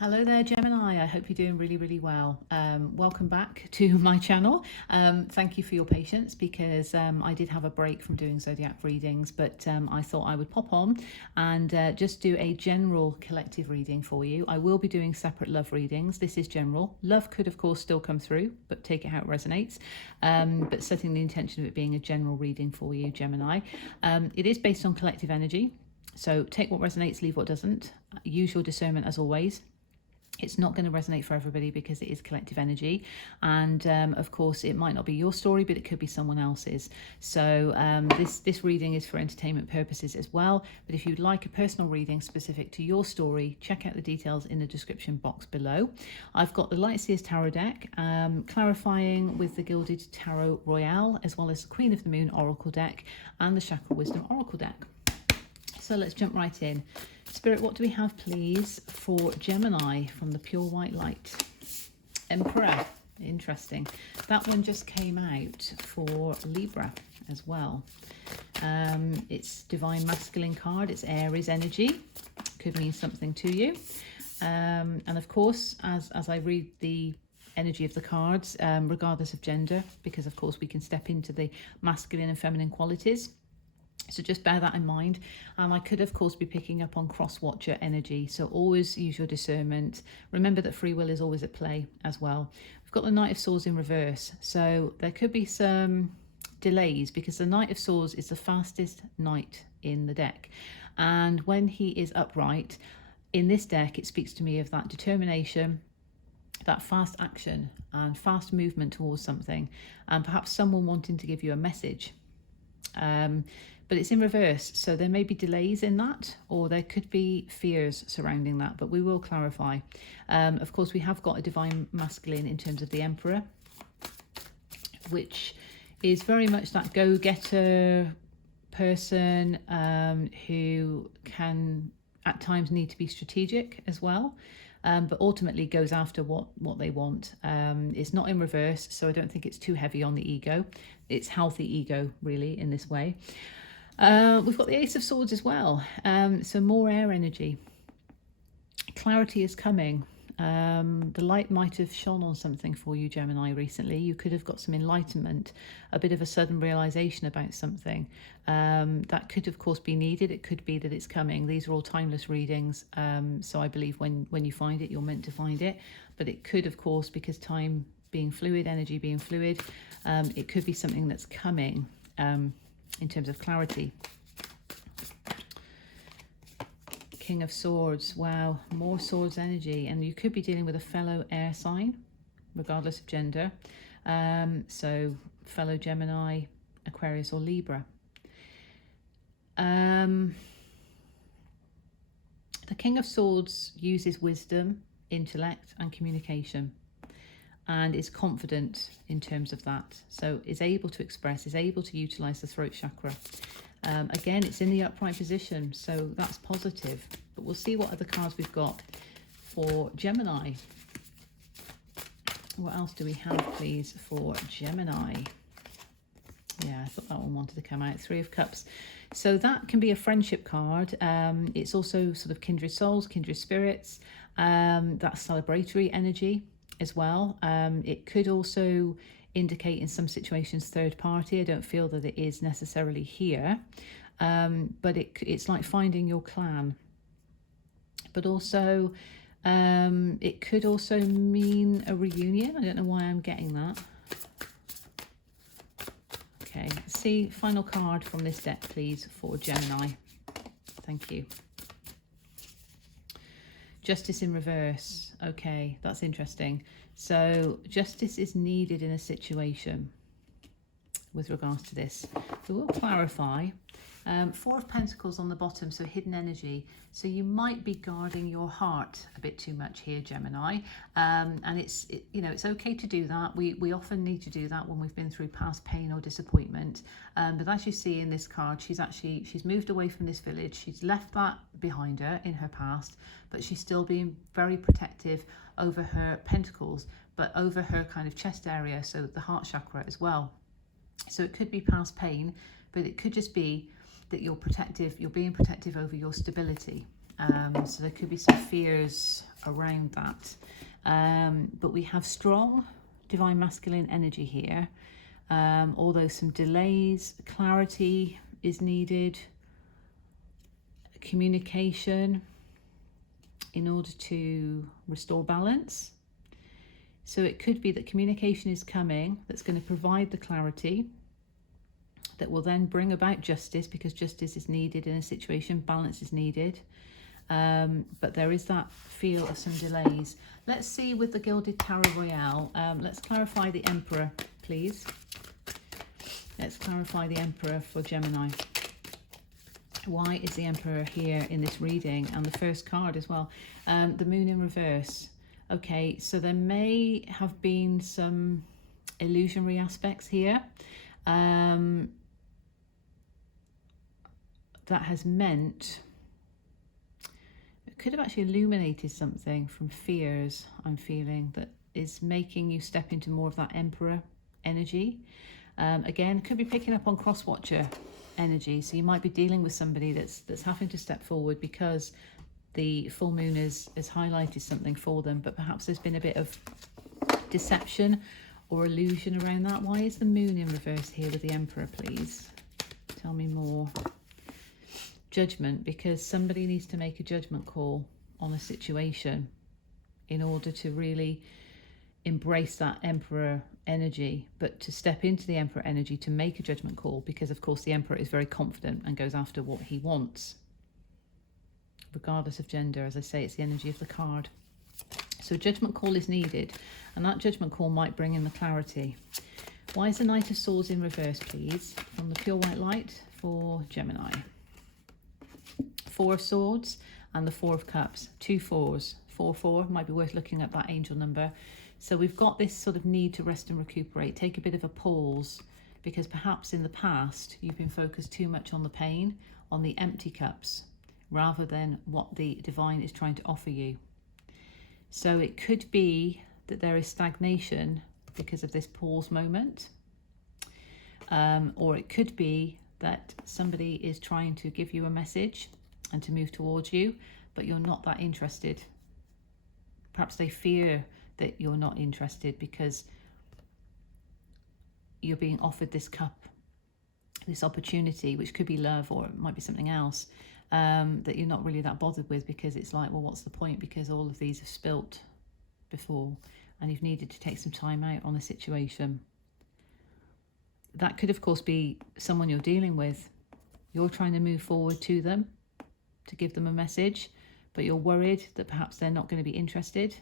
Hello there, Gemini. I hope you're doing really well. Welcome back to my channel. Thank you for your patience because I did have a break from doing zodiac readings, but I thought I would pop on and just do a general collective reading for you. I will be doing separate love readings. This is general. Love could, of course, still come through, but take it how it resonates. But setting the intention of it being a general reading for you, Gemini. It is based on collective energy. So take what resonates, leave what doesn't. Use your discernment as always. It's not going to resonate for everybody because it is collective energy, and of course it might not be your story, but it could be someone else's. So this reading is for entertainment purposes as well, but if you'd like a personal reading specific to your story, check out the details in the description box below. I've got the Lightseers Tarot deck, clarifying with the Gilded Tarot Royale, as well as the Queen of the Moon Oracle deck and the Chakra Wisdom Oracle deck. So let's jump right in. Spirit, what do we have, please, for Gemini from the Pure White Light? Emperor. Interesting. That one just came out for Libra as well. It's Divine Masculine card. It's Aries energy. Could mean something to you. And of course, as I read the energy of the cards, regardless of gender, because of course we can step into the masculine and feminine qualities. So just bear that in mind. And I could, of course, be picking up on cross-watcher energy. So always use your discernment. Remember that free will is always at play as well. We've got the Knight of Swords in reverse. So there could be some delays because the Knight of Swords is the fastest knight in the deck. And when he is upright, in this deck, it speaks to me of that determination, that fast action and fast movement towards something. And perhaps someone wanting to give you a message. But it's in reverse, so there may be delays in that, or there could be fears surrounding that, but we will clarify. Of course, we have got a Divine Masculine in terms of the Emperor, which is very much that go-getter person who can at times need to be strategic as well, but ultimately goes after what they want. It's not in reverse, so I don't think it's too heavy on the ego. It's healthy ego, really, in this way. We've got the Ace of Swords as well, so more air energy. Clarity is coming. The light might have shone on something for you, Gemini, recently. You could have got some enlightenment, a bit of a sudden realization about something. That could, of course, be needed. It could be that it's coming. These are all timeless readings, so I believe when you find it, you're meant to find it. But it could, of course, because time being fluid, energy being fluid, it could be something that's coming in terms of clarity. King of Swords, wow, more swords energy, and you could be dealing with a fellow air sign, regardless of gender. So fellow Gemini, Aquarius or Libra. The King of Swords uses wisdom, intellect and communication, and is confident in terms of that. So is able to express, is able to utilize the throat chakra. Again, it's in the upright position, so that's positive. But we'll see what other cards we've got for Gemini. What else do we have, please, for Gemini? Yeah, I thought that one wanted to come out. Three of Cups. So that can be a friendship card. It's also sort of kindred souls, kindred spirits. That's celebratory energy as well. It could also indicate in some situations third party. I don't feel that it is necessarily here, but it's like finding your clan. But also it could also mean a reunion. I don't know why I'm getting that. Okay, let's see, final card from this deck, please, for Gemini. Thank you. Justice in reverse. Okay, that's interesting. So justice is needed in a situation with regards to this. So we'll clarify. Four of Pentacles on the bottom, so hidden energy. So you might be guarding your heart a bit too much here, Gemini. And it's okay to do that. We often need to do that when we've been through past pain or disappointment. But as you see in this card, she's moved away from this village. She's left that behind her in her past, but she's still being very protective over her pentacles, but over her kind of chest area, so the heart chakra as well. So it could be past pain, but it could just be that you're being protective over your stability So there could be some fears around that. But we have strong divine masculine energy here. Although some delays, clarity is needed, communication in order to restore balance. So it could be that communication is coming that's going to provide the clarity that will then bring about justice, because justice is needed in a situation, balance is needed. But there is that feel of some delays. Let's see with the Gilded Tarot Royale. Let's clarify the Emperor, please. Let's clarify the Emperor for Gemini. Why is the Emperor here in this reading? And the first card as well. The Moon in reverse. Okay, so there may have been some illusionary aspects here. That has meant it could have actually illuminated something from fears, I'm feeling, that is making you step into more of that Emperor energy. Again, could be picking up on cross-watcher energy. So you might be dealing with somebody that's having to step forward because the full moon has highlighted something for them, but perhaps there's been a bit of deception or illusion around that. Why is the moon in reverse here with the Emperor, please? Tell me more. Judgment, because somebody needs to make a judgment call on a situation in order to really embrace that Emperor energy, but to step into the Emperor energy to make a judgment call, because of course the Emperor is very confident and goes after what he wants, regardless of gender. As I say, it's the energy of the card. So a judgment call is needed, and that judgment call might bring in the clarity. Why is the Knight of Swords in reverse, please, from the Pure White Light for Gemini? Four of Swords and the Four of Cups. 2 4s. 4-4. Might be worth looking at that angel number. So we've got this sort of need to rest and recuperate. Take a bit of a pause, because perhaps in the past you've been focused too much on the pain, on the empty cups, rather than what the divine is trying to offer you. So it could be that there is stagnation because of this pause moment. Or it could be that somebody is trying to give you a message and to move towards you, but you're not that interested. Perhaps they fear that you're not interested because you're being offered this cup, this opportunity, which could be love or it might be something else, that you're not really that bothered with, because it's like, well, what's the point, because all of these have spilt before and you've needed to take some time out on a situation. That could of course be someone you're dealing with. You're trying to move forward to them, to give them a message, but you're worried that perhaps they're not going to be interested.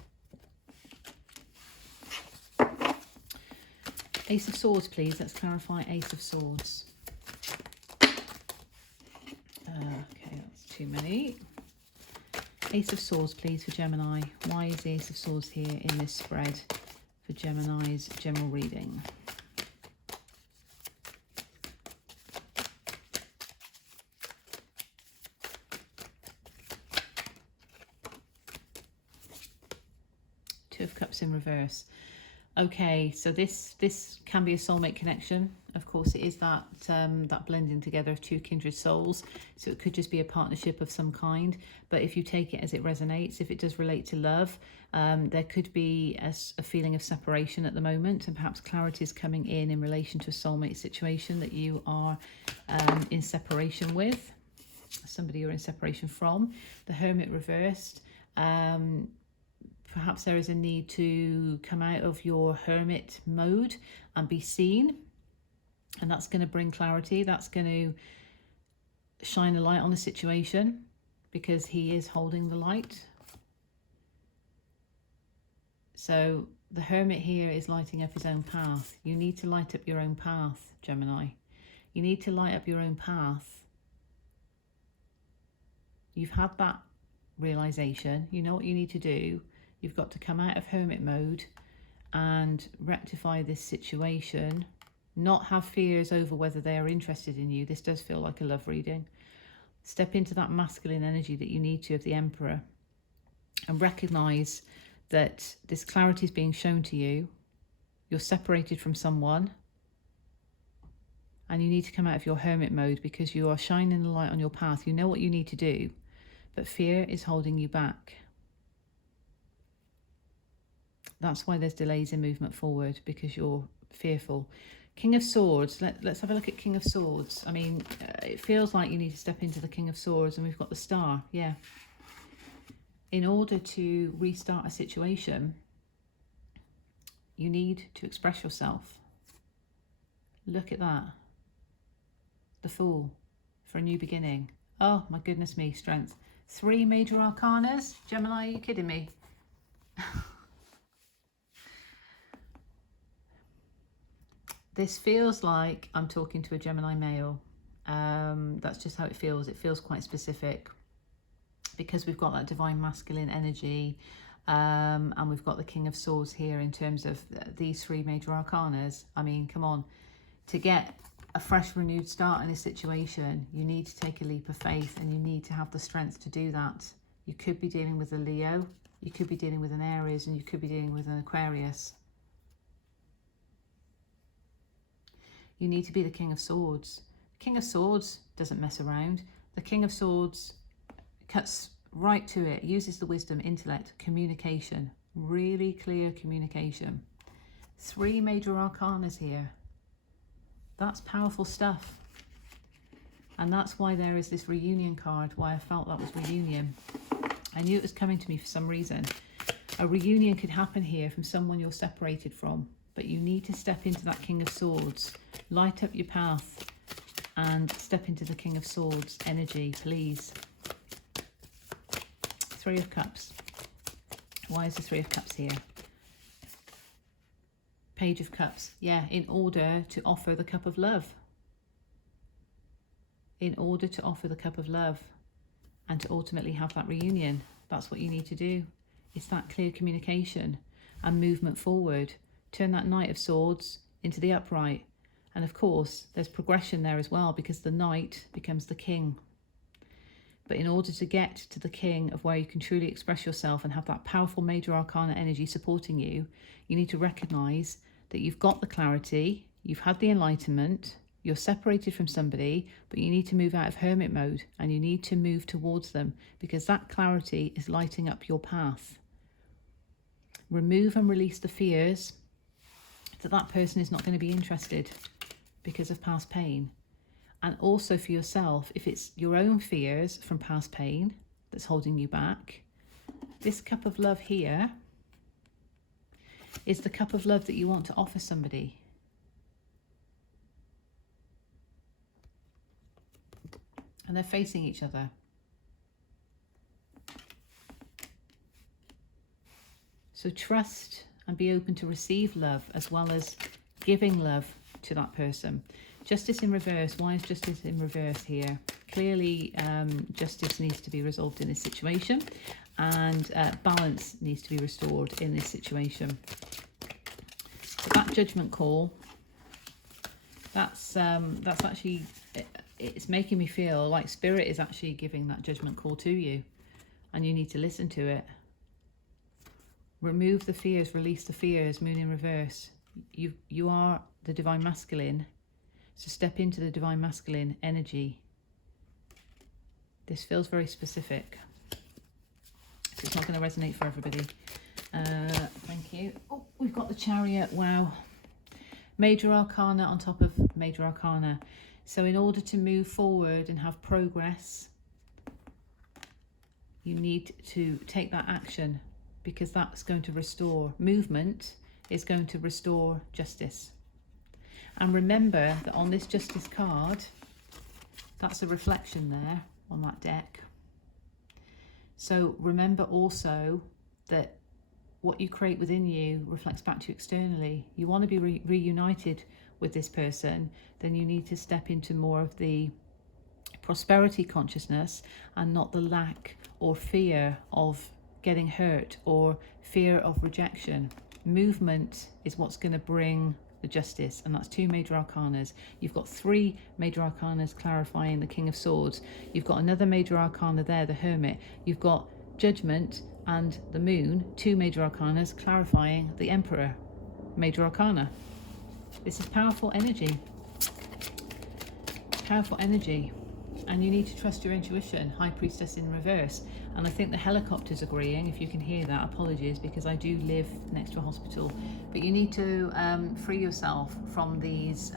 Ace of Swords, please. Let's clarify Ace of Swords. Okay, that's too many. Ace of Swords, please, for Gemini. Why is the Ace of Swords here in this spread for Gemini's general reading? Two of Cups in reverse. Okay, so this can be a soulmate connection. Of course, it is that that blending together of two kindred souls. So it could just be a partnership of some kind. But if you take it as it resonates, if it does relate to love, there could be a feeling of separation at the moment, and perhaps clarity is coming in relation to a soulmate situation that you are in separation with, somebody you're in separation from. The Hermit reversed. Perhaps there is a need to come out of your hermit mode and be seen. And that's going to bring clarity. That's going to shine a light on the situation, because he is holding the light. So the Hermit here is lighting up his own path. You need to light up your own path, Gemini. You need to light up your own path. You've had that realization. You know what you need to do. You've got to come out of hermit mode and rectify this situation, not have fears over whether they are interested in you. This does feel like a love reading. Step into that masculine energy that you need to of the Emperor, and recognize that this clarity is being shown to you. You're separated from someone and you need to come out of your hermit mode, because you are shining the light on your path. You know what you need to do, but fear is holding you back. That's why there's delays in movement forward, because you're fearful. King of Swords, let's have a look at King of Swords. I mean, it feels like you need to step into the King of Swords, and we've got the Star, yeah. In order to restart a situation, you need to express yourself. Look at that. The Fool, for a new beginning. Oh my goodness me, strength. 3 major arcanas? Gemini, are you kidding me? This feels like I'm talking to a Gemini male. That's just how it feels. It feels quite specific because we've got that divine masculine energy, and we've got the King of Swords here in terms of these 3 major arcanas. I mean, come on. To get a fresh, renewed start in this situation, you need to take a leap of faith, and you need to have the strength to do that. You could be dealing with a Leo, you could be dealing with an Aries, and you could be dealing with an Aquarius. You need to be the King of Swords. King of Swords doesn't mess around. The King of Swords cuts right to it, uses the wisdom, intellect, communication, really clear communication. 3 major arcanas here. That's powerful stuff. And that's why there is this reunion card, why I felt that was reunion. I knew it was coming to me for some reason. A reunion could happen here from someone you're separated from, but you need to step into that King of Swords, light up your path, and step into the King of Swords energy, please. 3 of Cups. Why is the 3 of Cups here? Page of Cups. Yeah, in order to offer the cup of love. In order to offer the cup of love and to ultimately have that reunion. That's what you need to do. It's that clear communication and movement forward. Turn that Knight of Swords into the upright. And of course, there's progression there as well, because the Knight becomes the King. But in order to get to the King of where you can truly express yourself and have that powerful major arcana energy supporting you, you need to recognize that you've got the clarity, you've had the enlightenment, you're separated from somebody, but you need to move out of hermit mode and you need to move towards them, because that clarity is lighting up your path. Remove and release the fears that person is not going to be interested because of past pain. And also for yourself, if it's your own fears from past pain that's holding you back, this cup of love here is the cup of love that you want to offer somebody. And they're facing each other. So trust and be open to receive love as well as giving love to that person. Justice in reverse. Why is justice in reverse here? Clearly, justice needs to be resolved in this situation, and balance needs to be restored in this situation. So that judgment call, that's actually, it's making me feel like Spirit is actually giving that judgment call to you, and you need to listen to it. Remove the fears, release the fears, Moon in reverse. You are the divine masculine. So step into the divine masculine energy. This feels very specific. So it's not going to resonate for everybody. Thank you. Oh, we've got the Chariot. Wow. Major arcana on top of major arcana. So in order to move forward and have progress, you need to take that action, because that's going to restore. Movement is going to restore justice. And remember that on this justice card, that's a reflection there on that deck. So remember also that what you create within you reflects back to you externally. You want to be reunited with this person, then you need to step into more of the prosperity consciousness and not the lack or fear of getting hurt or fear of rejection. Movement is what's going to bring the justice, and that's 2 major arcanas. You've got 3 major arcanas clarifying the King of Swords. You've got another major arcana there, the Hermit. You've got Judgment and the Moon, 2 major arcanas clarifying the Emperor, major arcana. This is powerful energy. Powerful energy. And you need to trust your intuition. High Priestess in reverse. And I think the helicopter's agreeing, if you can hear that. Apologies, because I do live next to a hospital. But you need to free yourself from these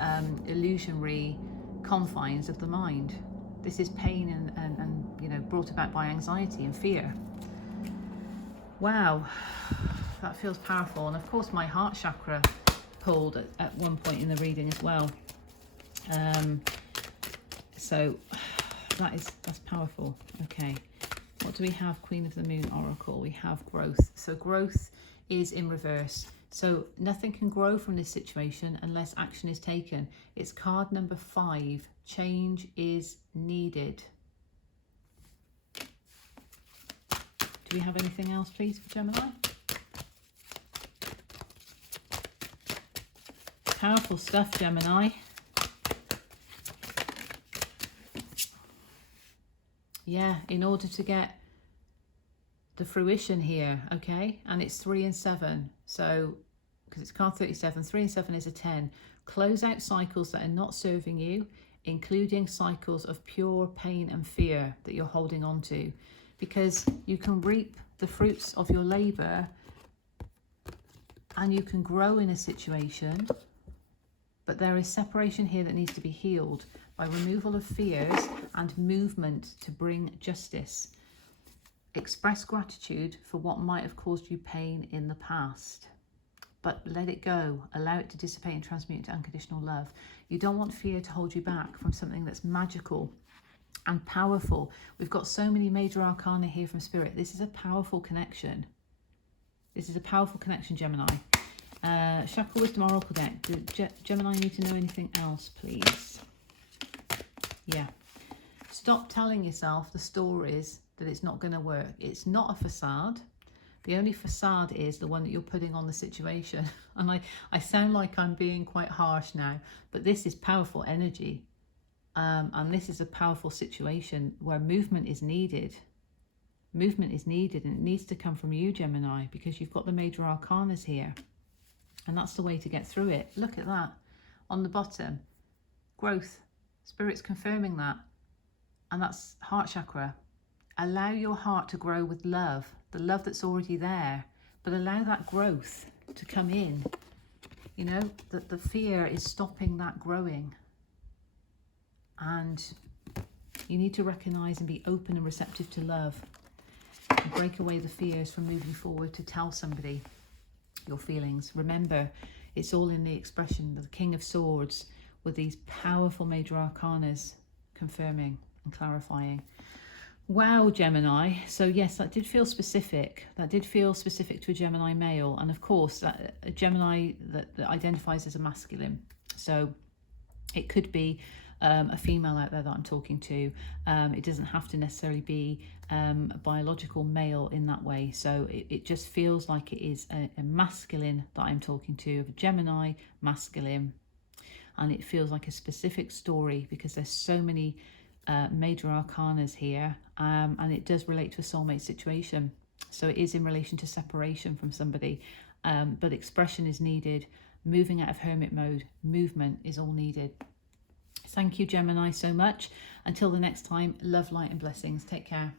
illusionary confines of the mind. This is pain and you know, brought about by anxiety and fear. Wow, that feels powerful. And of course my heart chakra pulled at one point in the reading as well. So that's powerful. Okay, what do we have? Queen of the Moon Oracle. We have growth. So growth is in reverse. So nothing can grow from this situation unless action is taken. It's card number 5. Change is needed. Do we have anything else, please, for Gemini? Powerful stuff, Gemini. Yeah, in order to get the fruition here, okay? And it's 3 and 7. So, because it's card 37, 3 and 7 is a 10. Close out cycles that are not serving you, including cycles of pure pain and fear that you're holding on to. Because you can reap the fruits of your labor and you can grow in a situation, but there is separation here that needs to be healed by removal of fears and movement to bring justice. Express gratitude for what might have caused you pain in the past, but let it go. Allow it to dissipate and transmute into unconditional love. You don't want fear to hold you back from something that's magical and powerful. We've got so many major arcana here from Spirit. This is a powerful connection. This is a powerful connection, Gemini. Chakra Wisdom Oracle deck. Do Gemini need to know anything else, please? Yeah. Stop telling yourself the stories that it's not going to work. It's not a facade. The only facade is the one that you're putting on the situation. And I sound like I'm being quite harsh now, but this is powerful energy. And this is a powerful situation where movement is needed. Movement is needed, and it needs to come from you, Gemini, because you've got the major arcanas here. And that's the way to get through it. Look at that. On the bottom, growth. Spirit's confirming that. And that's heart chakra. Allow your heart to grow with love, the love that's already there, but allow that growth to come in. You know, that the fear is stopping that growing. And you need to recognize and be open and receptive to love. And break away the fears from moving forward to tell somebody your feelings. Remember, it's all in the expression of the King of Swords with these powerful major arcanas confirming and clarifying. Wow, Gemini. So yes, that did feel specific. That did feel specific to a Gemini male. And of course, that a Gemini that identifies as a masculine. So it could be a female out there that I'm talking to. It doesn't have to necessarily be a biological male in that way. So it just feels like it is a masculine that I'm talking to, of a Gemini masculine. And it feels like a specific story because there's so many major arcanas here, and it does relate to a soulmate situation. So it is in relation to separation from somebody, but expression is needed. Moving out of hermit mode, movement is all needed. Thank you, Gemini, so much. Until the next time, love, light and blessings. Take care.